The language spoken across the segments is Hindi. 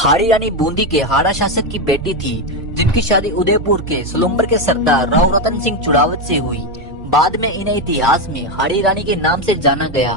हाड़ी रानी बूंदी के हाड़ा शासक की बेटी थी, जिनकी शादी उदयपुर के सुलंबर के सरदार राव रतन सिंह चुड़ावत से हुई। बाद में इन्हें इतिहास में हाड़ी रानी के नाम से जाना गया।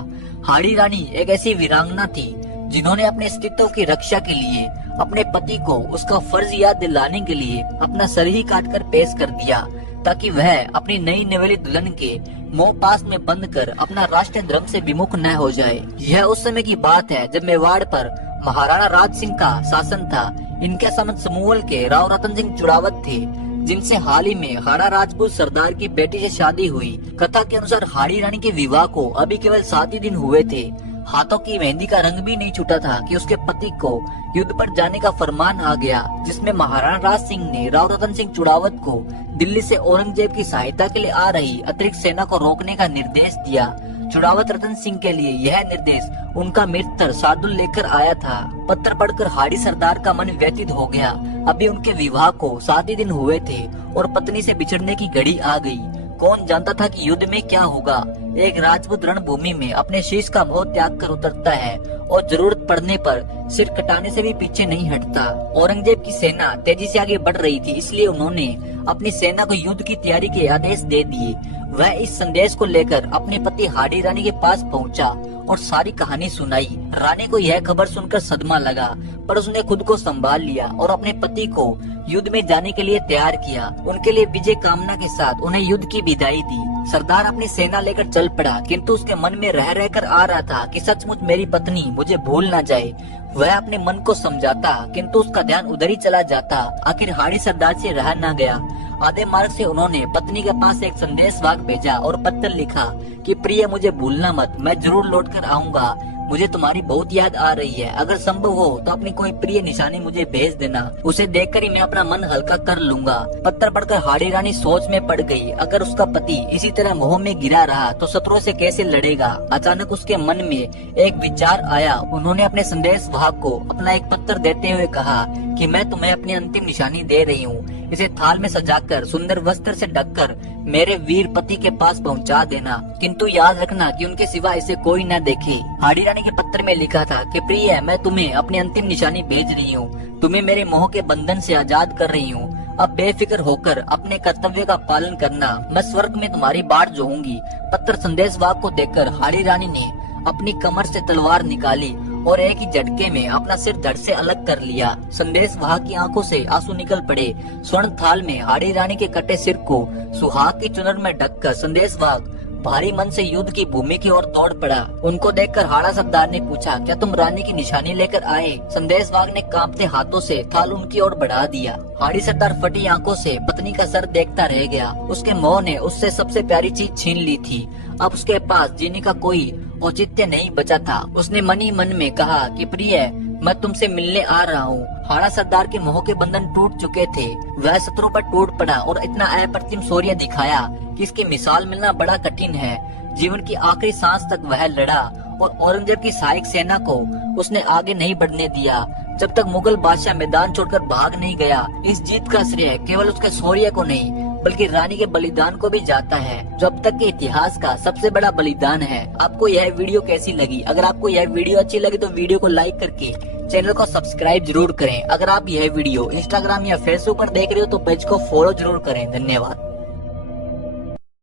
हाड़ी रानी एक ऐसी वीरांगना थी जिन्होंने अपने अस्तित्व की रक्षा के लिए अपने पति को उसका फर्ज याद दिलाने के लिए अपना सर ही काट कर पेश कर दिया, ताकि वह अपनी नई नवेली दुल्हन के मोह पास में बंद कर अपना राष्ट्रीय धर्म से विमुख न हो जाए। यह उस समय की बात है जब मेवाड़ पर महाराणा राज सिंह का शासन था। इनके समझ समूवल के राव रतन सिंह चुड़ावत थे, जिनसे हाल ही में हाड़ा राजपूत सरदार की बेटी से शादी हुई। कथा के अनुसार हाड़ी रानी के विवाह को अभी केवल 7 ही दिन हुए थे। हाथों की मेहंदी का रंग भी नहीं छूटा था कि उसके पति को युद्ध पर जाने का फरमान आ गया, जिसमें महाराणा राज सिंह ने राव रतन सिंह चुड़ावत को दिल्ली से औरंगजेब की सहायता के लिए आ रही अतिरिक्त सेना को रोकने का निर्देश दिया। चुड़ावत रतन सिंह के लिए यह निर्देश उनका मित्र सादुल लेकर आया था। पत्र पढ़कर हाड़ी सरदार का मन व्यथित हो गया। अभी उनके विवाह को 7 ही दिन हुए थे और पत्नी से बिछड़ने की घड़ी आ गई। कौन जानता था कि युद्ध में क्या होगा। एक राजपूत रणभूमि में अपने शीश का मोह त्याग कर उतरता है और जरूरत पड़ने पर सिर कटाने से भी पीछे नहीं हटता। औरंगजेब की सेना तेजी से आगे बढ़ रही थी, इसलिए उन्होंने अपनी सेना को युद्ध की तैयारी के आदेश दे दिए। वह इस संदेश को लेकर अपने पति हाड़ी रानी के पास पहुंचा और सारी कहानी सुनाई। रानी को यह खबर सुनकर सदमा लगा, पर उसने खुद को संभाल लिया और अपने पति को युद्ध में जाने के लिए तैयार किया। उनके लिए विजय कामना के साथ उन्हें युद्ध की विदाई दी। सरदार अपनी सेना लेकर चल पड़ा, किंतु उसके मन में रह रहकर आ रहा था कि सचमुच मेरी पत्नी मुझे भूल ना जाए। वह अपने मन को समझाता, किंतु उसका ध्यान उधर ही चला जाता। आखिर हाड़ी सरदार से रहा ना गया। आधे मार्ग से उन्होंने पत्नी के पास एक संदेश वाहक भेजा और पत्र लिखा कि प्रिय, मुझे भूलना मत, मैं जरूर लौट कर आऊंगा। मुझे तुम्हारी बहुत याद आ रही है। अगर संभव हो तो अपनी कोई प्रिय निशानी मुझे भेज देना। उसे देखकर ही मैं अपना मन हल्का कर लूंगा। पत्र पढ़कर हाड़ी रानी सोच में पड़ गई। अगर उसका पति इसी तरह मोह में गिरा रहा तो शत्रुओं से कैसे लड़ेगा। अचानक उसके मन में एक विचार आया। उन्होंने अपने संदेश वाहक को अपना एक पत्र देते हुए कहा कि मैं तुम्हें अपनी अंतिम निशानी दे रही हूँ। इसे थाल में सजाकर सुंदर वस्त्र से ढककर मेरे वीर पति के पास पहुंचा देना, किंतु याद रखना कि उनके सिवा इसे कोई न देखे। हाड़ी रानी के पत्र में लिखा था कि प्रिय, मैं तुम्हें अपनी अंतिम निशानी भेज रही हूँ। तुम्हें मेरे मोह के बंधन से आजाद कर रही हूँ। अब बेफिक्र होकर अपने कर्तव्य का पालन करना। मैं स्वर्ग में तुम्हारी बाट जोहूंगी। पत्र संदेश वाहक को देखकर हाड़ी रानी ने अपनी कमर से तलवार निकाली और एक ही झटके में अपना सिर धड़ से अलग कर लिया। संदेश वाहक की आंखों से आंसू निकल पड़े। स्वर्ण थाल में हाड़ी रानी के कटे सिर को सुहाग की चुनर में ढककर संदेश वाहक भारी मन से युद्ध की भूमि की ओर दौड़ पड़ा। उनको देखकर हाड़ा सरदार ने पूछा, क्या तुम रानी की निशानी लेकर आए? संदेश वाहक ने कांपते हाथों से थाल उनकी ओर बढ़ा दिया। हाड़ी सरदार फटी आंखों से पत्नी का सर देखता रह गया। उसके मोह ने उससे सबसे प्यारी चीज छीन ली थी। अब उसके पास जीने का कोई औचित्य नहीं बचा था। उसने मन ही मन में कहा कि प्रिय, मैं तुमसे मिलने आ रहा हूँ। हाड़ा सरदार के मोह के बंधन टूट चुके थे। वह शत्रु पर टूट पड़ा और इतना अप्रतिम शौर्य दिखाया कि इसकी मिसाल मिलना बड़ा कठिन है। जीवन की आखिरी सांस तक वह लड़ा और औरंगजेब की सहायक सेना को उसने आगे नहीं बढ़ने दिया, जब तक मुगल बादशाह मैदान छोड़कर भाग नहीं गया। इस जीत का श्रेय केवल उसके शौर्य को नहीं, बल्कि रानी के बलिदान को भी जाता है, जो अब तक के इतिहास का सबसे बड़ा बलिदान है। आपको यह वीडियो कैसी लगी? अगर आपको यह वीडियो अच्छी लगी तो वीडियो को लाइक करके चैनल को सब्सक्राइब जरूर करें। अगर आप यह वीडियो इंस्टाग्राम या फेसबुक पर देख रहे हो तो पेज को फॉलो जरूर करें। धन्यवाद।